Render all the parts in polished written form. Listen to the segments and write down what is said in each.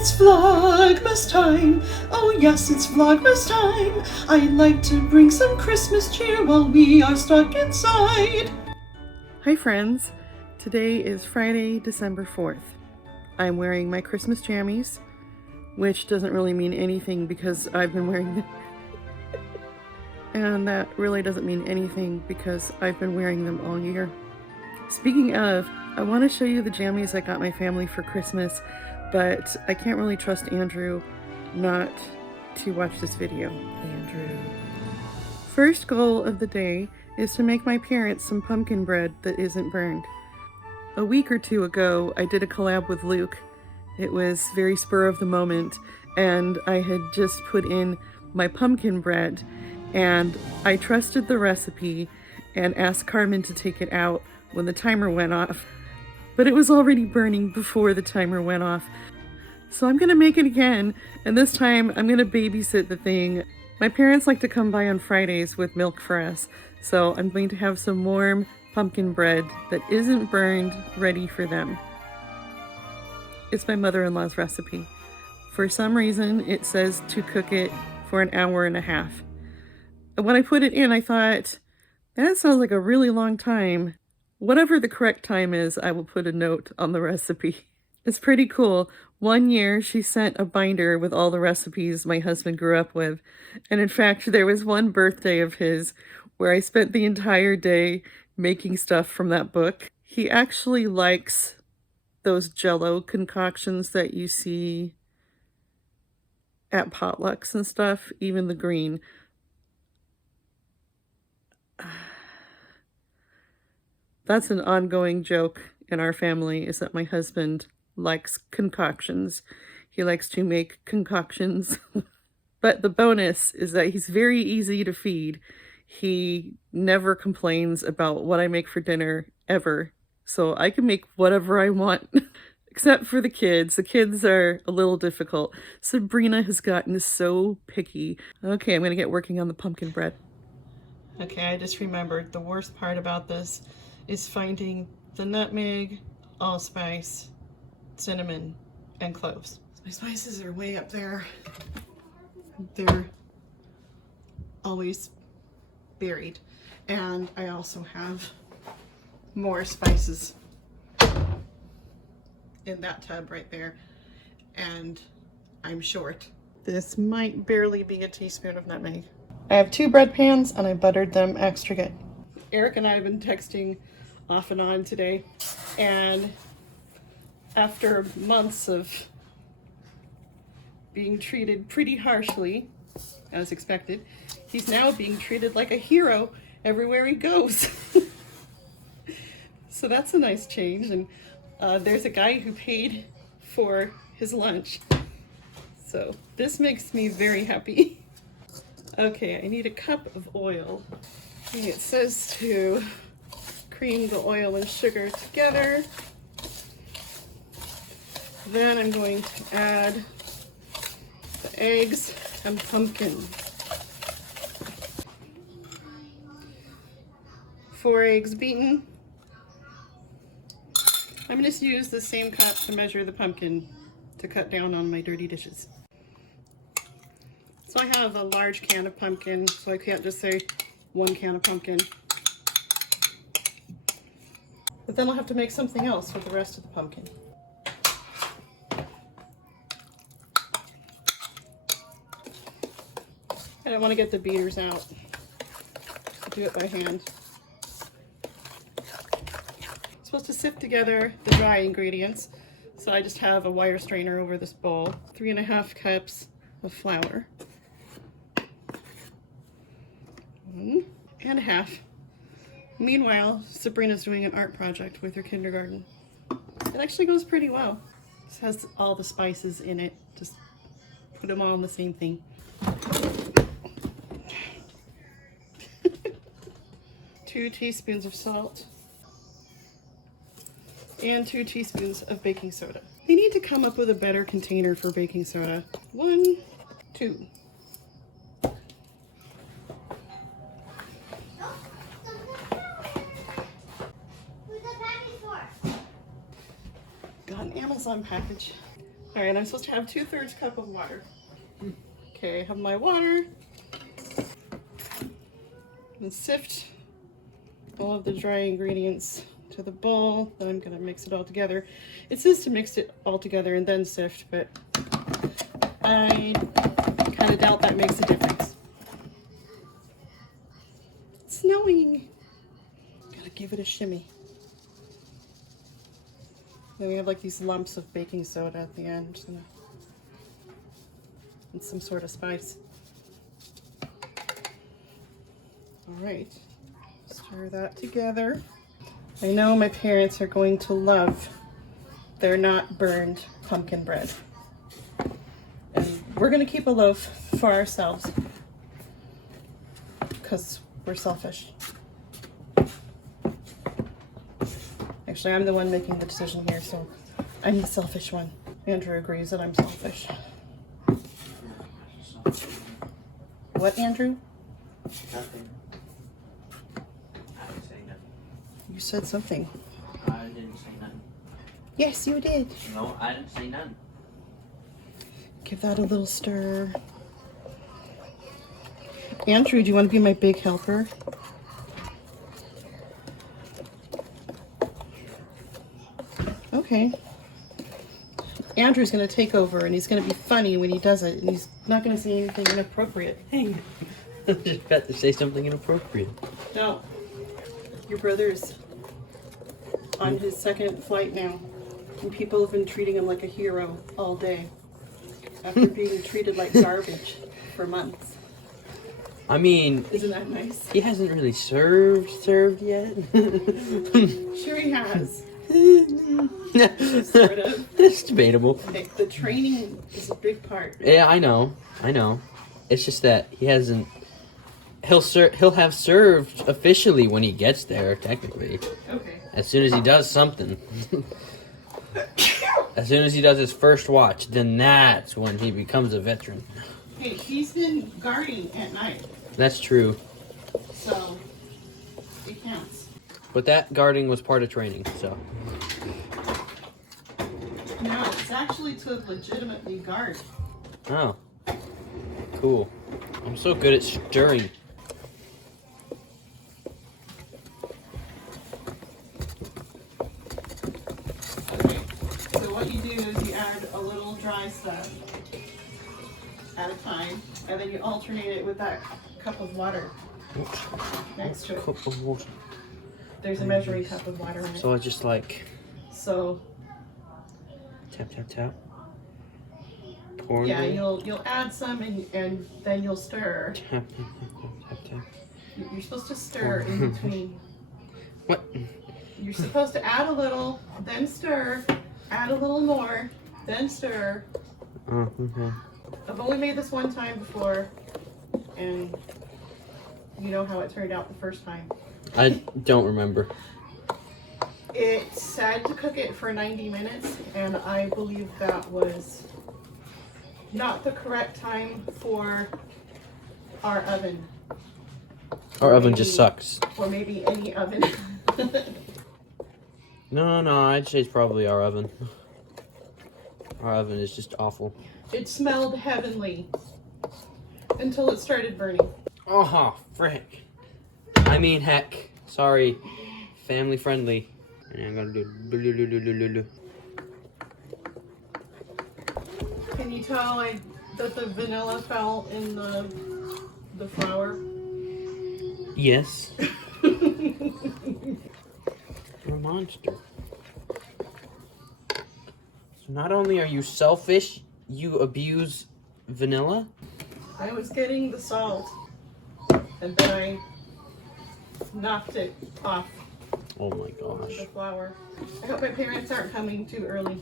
It's Vlogmas time. Oh yes, it's Vlogmas time. I'd like to bring some Christmas cheer while we are stuck inside. Hi friends. Today is Friday, December 4th. I'm wearing my Christmas jammies, which doesn't really mean anything because I've been wearing them. And that really doesn't mean anything because I've been wearing them all year. Speaking of, I want to show you the jammies I got my family for Christmas, but I can't really trust Andrew not to watch this video. Andrew. First goal of the day is to make my parents some pumpkin bread that isn't burned. A week or two ago, I did a collab with Luke. It was very spur of the moment, and I had just put in my pumpkin bread, and I trusted the recipe and asked Carmen to take it out when the timer went off. But it was already burning before the timer went off. So I'm gonna make it again, and this time I'm gonna babysit the thing. My parents like to come by on Fridays with milk for us, so I'm going to have some warm pumpkin bread that isn't burned ready for them. It's my mother-in-law's recipe. For some reason, it says to cook it for an hour and a half. And when I put it in, I thought, that sounds like a really long time. Whatever the correct time is, I will put a note on the recipe. It's pretty cool. One year, she sent a binder with all the recipes my husband grew up with. And in fact, there was one birthday of his where I spent the entire day making stuff from that book. He actually likes those Jell-O concoctions that you see at potlucks and stuff, even the green. That's an ongoing joke in our family, is that my husband likes concoctions. He likes to make concoctions. But the bonus is that he's very easy to feed. He never complains about what I make for dinner, ever. So I can make whatever I want, except for the kids. The kids are a little difficult. Sabrina has gotten so picky. Okay, I'm gonna get working on the pumpkin bread. Okay, I just remembered the worst part about this is finding the nutmeg, allspice, cinnamon, and cloves. My spices are way up there. They're always buried. And I also have more spices in that tub right there. And I'm short. This might barely be a teaspoon of nutmeg. I have 2 bread pans and I buttered them extra good. Eric and I have been texting off and on today, and after months of being treated pretty harshly, as expected, he's now being treated like a hero everywhere he goes. So that's a nice change, and there's a guy who paid for his lunch. So this makes me very happy. Okay, I need a cup of oil. It says to cream the oil and sugar together. Then I'm going to add the eggs and pumpkin. 4 eggs beaten. I'm going to use the same cup to measure the pumpkin to cut down on my dirty dishes. So I have a large can of pumpkin, so I can't just say 1 can of pumpkin. But then I'll have to make something else with the rest of the pumpkin. I don't want to get the beaters out. I'll do it by hand. I'm supposed to sift together the dry ingredients, so I just have a wire strainer over this bowl. 3½ cups of flour. 1½ Meanwhile, Sabrina's doing an art project with her kindergarten. It actually goes pretty well. This has all the spices in it. Just put them all in the same thing. 2 teaspoons of salt. And 2 teaspoons of baking soda. They need to come up with a better container for baking soda. 1, 2. Got an Amazon package. All right, I'm supposed to have 2/3 cup of water. Okay, I have my water. And sift all of the dry ingredients to the bowl. Then I'm gonna mix it all together. It says to mix it all together and then sift, but I kind of doubt that makes a difference. It's snowing. Gotta give it a shimmy. Then we have like these lumps of baking soda at the end and some sort of spice. All right, stir that together. I know my parents are going to love their not burned pumpkin bread. And we're gonna keep a loaf for ourselves because we're selfish. Actually, I'm the one making the decision here, so I'm the selfish one. Andrew agrees that I'm selfish. What, Andrew? Nothing. I didn't say nothing. You said something. I didn't say nothing. Yes, you did. No, I didn't say nothing. Give that a little stir. Andrew, do you want to be my big helper? Okay. Andrew's going to take over, and he's going to be funny when he does it, and he's not going to say anything inappropriate. Hey, I was just about to say something inappropriate. No. Your brother's on his second flight now, and people have been treating him like a hero all day after being treated like garbage for months. I mean, Isn't that nice? he hasn't really served yet. Sure he has. Sort of. It's debatable. The training is a big part. Yeah, I know. It's just that he hasn't. He'll have served officially when he gets there, technically. Okay. As soon as he does something. As soon as he does his first watch, then that's when he becomes a veteran. Hey, he's been guarding at night, That's true. so it counts. But that guarding was part of training, so. No, it's actually to legitimately guard. Oh. Cool. I'm so good at stirring. Okay. So what you do is you add a little dry stuff at a time, and then you alternate it with that cup of water next to it. Cup of water. There's a measuring cup of water in it. So I just like So tap tap tap. Pour yeah, it in. you'll add some and then you'll stir. Tap tap tap tap tap. You're supposed to stir in between. What? You're supposed to add a little, then stir, add a little more, then stir. Oh, okay. I've only made this one time before, and you know how it turned out the first time. I don't remember. It said to cook it for 90 minutes, and I believe that was not the correct time for our oven. Our oven just sucks. Or maybe any oven. No, I'd say it's probably our oven. Our oven is just awful. It smelled heavenly until it started burning. Oh, frick. I mean, heck. Sorry. Family friendly. And I'm gonna do. Can you tell that the vanilla fell in the flour? Yes. You're a monster. So not only are you selfish, you abuse vanilla? I was getting the salt, and then I knocked it off Oh my gosh. the flour. I hope my parents aren't coming too early.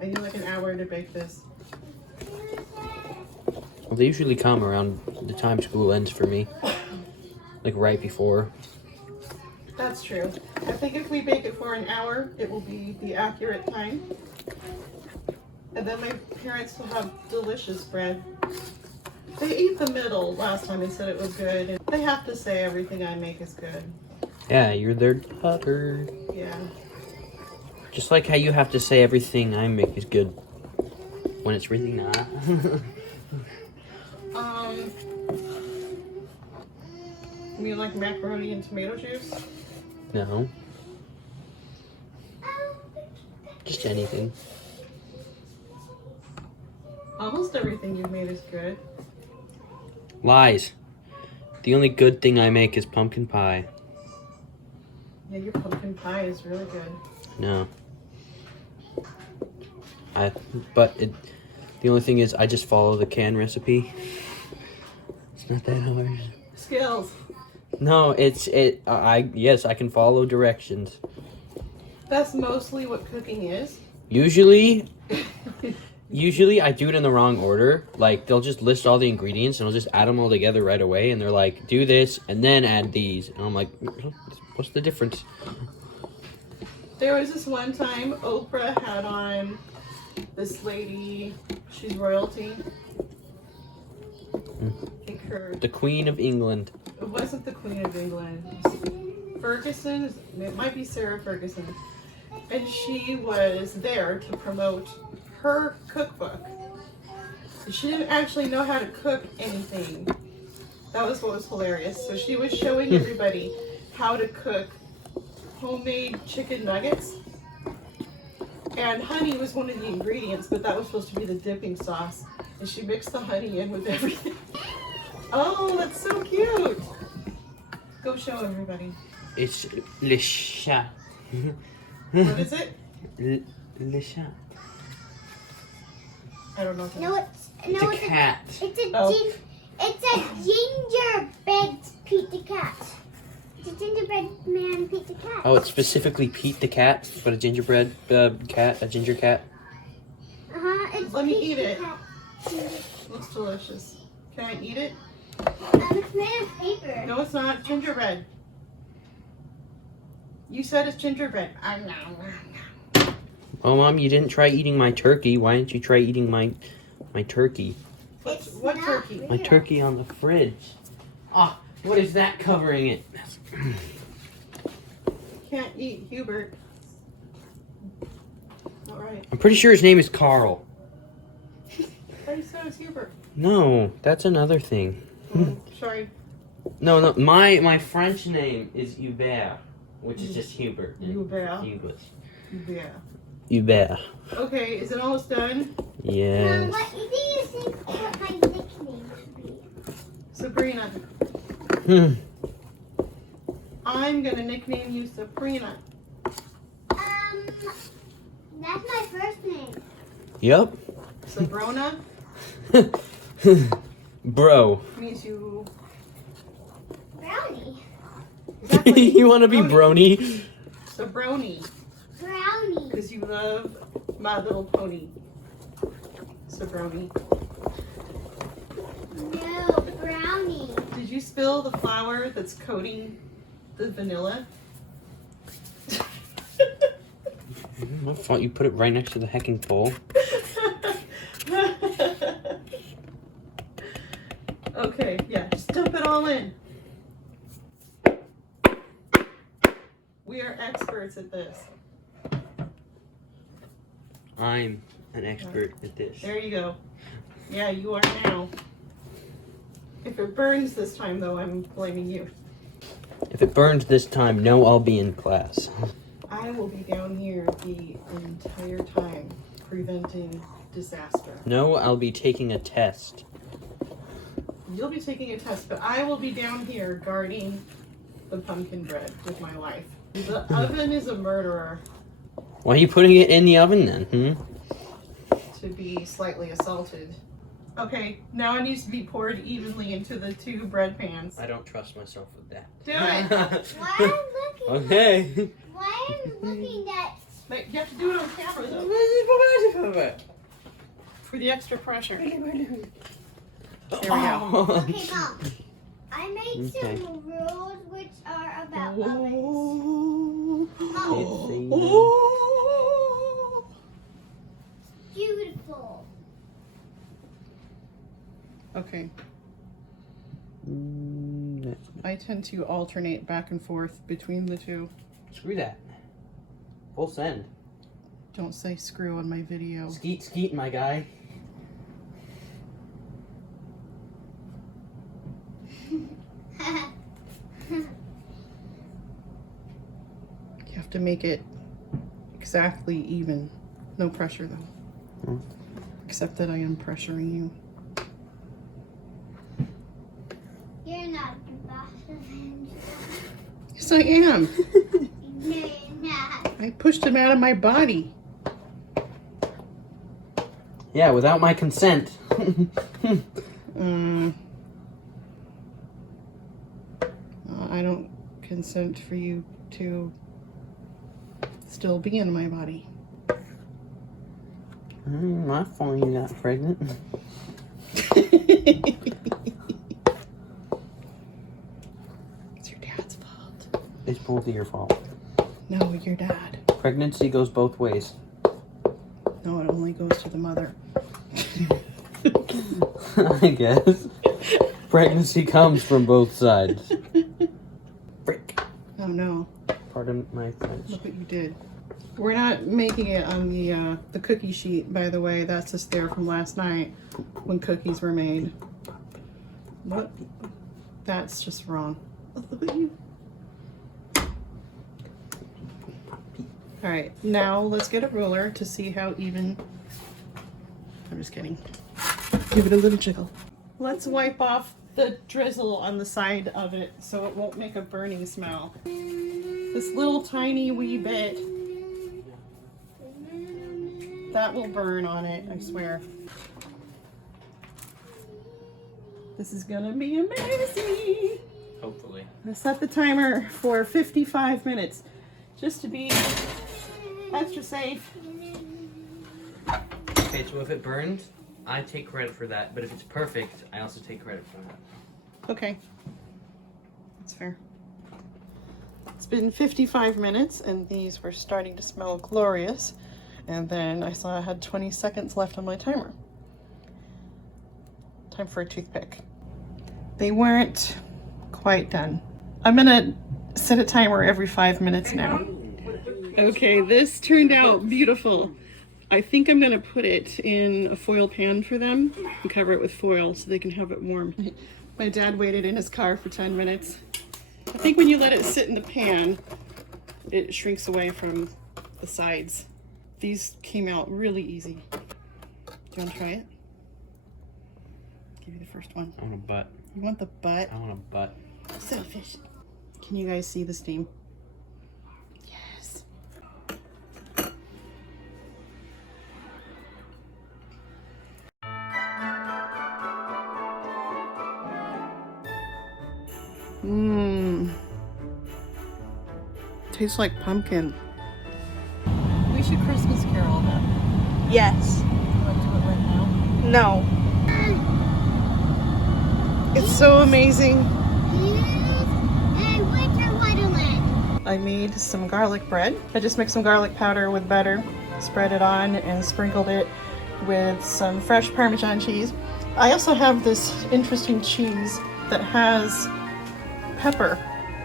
I need like an hour to bake this. Well, they usually come around the time school ends for me. Like right before. That's true. I think if we bake it for an hour, it will be the accurate time. And then my parents will have delicious bread. They ate the middle last time and said it was good. And they have to say everything I make is good. Yeah, you're their daughter. Yeah. Just like how you have to say everything I make is good. when it's really not. You mean like macaroni and tomato juice? No. Just anything. Almost everything you've made is good. Lies. The only good thing I make is pumpkin pie. Yeah, your pumpkin pie is really good. No. The only thing is I just follow the can recipe. It's not that hard. Skills. No, yes, I can follow directions. That's mostly what cooking is. Usually I do it in the wrong order. Like, they'll just list all the ingredients and I'll just add them all together right away. And they're like, do this and then add these. And I'm like, what's the difference? There was this one time Oprah had on this lady, she's royalty. I think her, The Queen of England. it wasn't the Queen of England. Ferguson, it might be Sarah Ferguson. And she was there to promote her cookbook. She didn't actually know how to cook anything. That was what was hilarious. So she was showing everybody how to cook homemade chicken nuggets. And honey was one of the ingredients, but that was supposed to be the dipping sauce. And she mixed the honey in with everything. Oh, that's so cute. Go show everybody. It's le chat. What is it? Le chat. I don't know. What It's a cat. It's a gingerbread pizza cat. It's a gingerbread man pizza cat. Oh, it's specifically Pete the cat, but a gingerbread cat, a ginger cat. It's Let me pizza eat it. cat. Looks delicious. Can I eat it? It's made of paper. No, it's not. Gingerbread. You said it's gingerbread. I know. Oh, Mom, you didn't try eating my turkey. Why didn't you try eating my turkey? What not turkey? real. My turkey on the fridge. Ah, what is that covering it? Can't eat Hubert. All right. I'm pretty sure his name is Carl. I thought you said it was Hubert. No, that's another thing. Sorry. No, my French name is Hubert, which is just Hubert. Hubert. English. Yeah. Hubert. Okay, is it almost done? Yes. What do you think what my nickname should be? Sabrina. I'm gonna nickname you Sabrina. That's my first name. Yep. Sabrona Bro. means you. Brownie. Exactly. You want to be brony? Sabroni. Brownie. Because you love My Little Pony. Sabroni. No, brownie. Did you spill the flour that's coating the vanilla? I thought you put it right next to the hecking pole. Okay, yeah, just dump it all in. We are experts at this. I'm an expert at this. There you go. Yeah, you are now. If it burns this time, though, I'm blaming you. If it burns this time, no, I'll be in class. I will be down here the entire time, preventing disaster. No, I'll be taking a test. You'll be taking a test, but I will be down here guarding the pumpkin bread with my life. The oven is a murderer. Why are you putting it in the oven then? To be slightly assaulted. Okay, now it needs to be poured evenly into the two bread pans. I don't trust myself with that. Do it! Why are you looking? Okay. Why are you looking at? But you have to do it on camera though, for the extra pressure. There we go. Okay, Mom. I made Okay. some rules which are about ovens. Oh. Beautiful. Okay. I tend to alternate back and forth between the two. Screw that. Full send. Don't say screw on my video. Skeet, skeet, my guy. have to make it exactly even. No pressure though. Mm. Except that I am pressuring you. You're not the boss of him. Yes, I am. No, you're not. I pushed him out of my body. Yeah, without my consent. I don't consent for you to still be in my body. My fault you got pregnant. It's your dad's fault. It's both of your fault. No, your dad. Pregnancy goes both ways. No, it only goes to the mother. I guess. Pregnancy comes from both sides. Frick. Oh no. Pardon my French. Look what you did. We're not making it on the cookie sheet, by the way. That's just there from last night when cookies were made. What? That's just wrong. Look at you. All right, now let's get a ruler to see how even. I'm just kidding. Give it a little jiggle. Let's wipe off the drizzle on the side of it so it won't make a burning smell. This little tiny wee bit. That will burn on it, I swear. This is gonna be amazing. Hopefully. I'm gonna set the timer for 55 minutes just to be extra safe. Okay, so if it burns, I take credit for that. But if it's perfect, I also take credit for that. Okay. That's fair. It's been 55 minutes and these were starting to smell glorious. And then I saw I had 20 seconds left on my timer. Time for a toothpick. They weren't quite done. I'm gonna set a timer every 5 minutes now. Okay, this turned out beautiful. I think I'm gonna put it in a foil pan for them and cover it with foil so they can have it warm. My dad waited in his car for 10 minutes. I think when you let it sit in the pan, it shrinks away from the sides. These came out really easy. Do you want to try it? Give you the first one. I want a butt. You want the butt? I want a butt. Selfish. Can you guys see the steam? Yes. Mmm. Tastes like pumpkin. We should Christmas carol then. Yes. You want to do it right now? No. It's so amazing. And winter wonderland. I made some garlic bread. I just mixed some garlic powder with butter, spread it on, and sprinkled it with some fresh Parmesan cheese. I also have this interesting cheese that has pepper,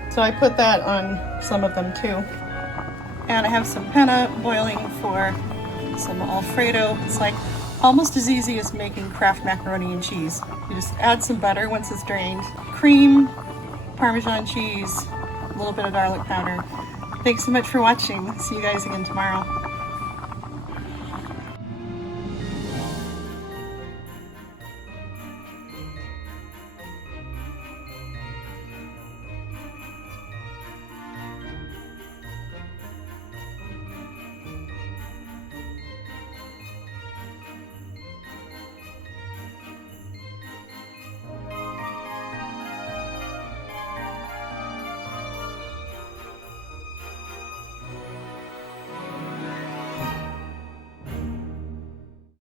so I put that on some of them too. And I have some penne boiling for some Alfredo. It's like almost as easy as making Kraft macaroni and cheese. You just add some butter once it's drained, cream, Parmesan cheese, a little bit of garlic powder. Thanks so much for watching. See you guys again tomorrow.